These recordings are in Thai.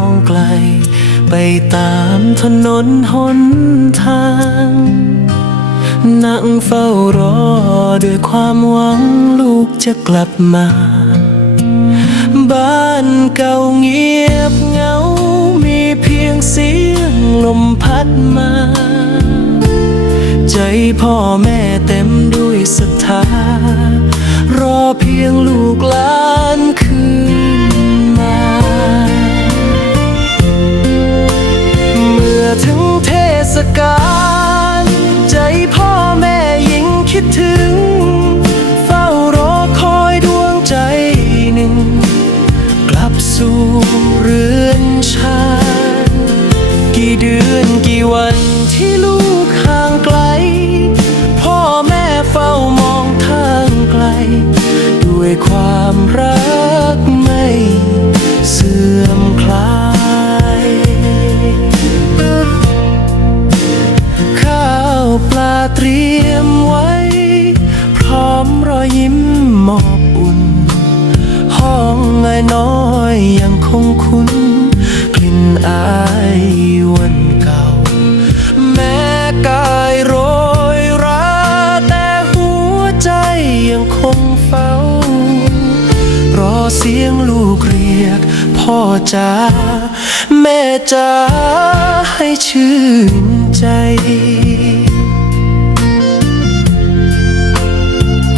องไกล ไปตามถนนหนทาง นั่งเฝ้ารอด้วยความหวังลูกจะกลับมา บ้านเก่าเงียบเหงา มีเพียงเสียงลมพัดมา ใจพ่อแม่เต็มด้วยศรัทธารอเพียงลูกหลานคืน เรือนชากี่เดือนกี่วันที่ลูกห่างไกล พ่อแม่เฝ้ามองทางไกล ด้วยความรัก องไอ้น้อยยังคงคุ้นกลิ่นอายวันเก่า แม้กายโรยราแต่หัวใจยังคงเฝ้า รอเสียงลูกเรียก พ่อจ๋าแม่จ๋าให้ชื่นใจ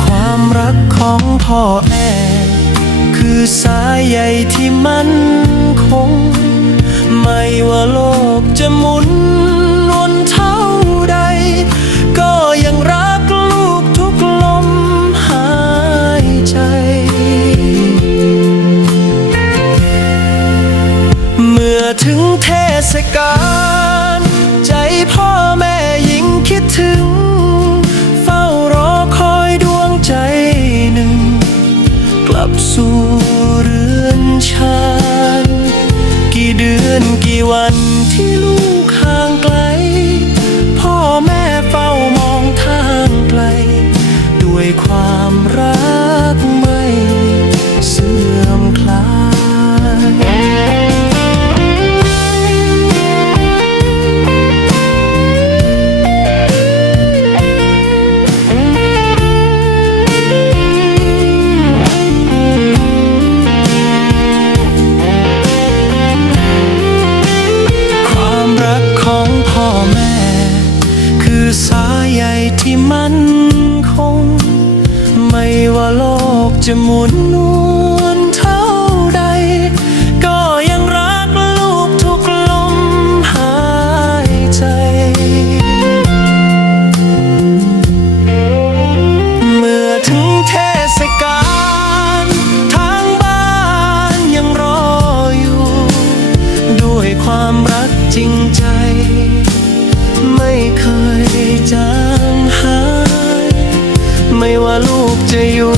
ความรักของพ่อแม่ คือสายใยที่มั่นคง ไม่ว่าโลกจะหมุนวนเท่าใด ก็ยังรักลูกทุกลมหายใจ เมื่อถึงเทศกาลใจพ่อแม่ยิ่งคิดถึงเฝ้ารอคอยดวงใจหนึ่ง กลับสู่ ฉัน กี่เดือนกี่วัน จะหมุนนวนเท่าใด ก็ยังรักลูกทุกลมหายใจ เมื่อถึงเทศกาลทางบ้านยังรออยู่ ด้วยความรักจริงใจ ไม่เคยจางหาย ไม่ว่าลูกจะอยู่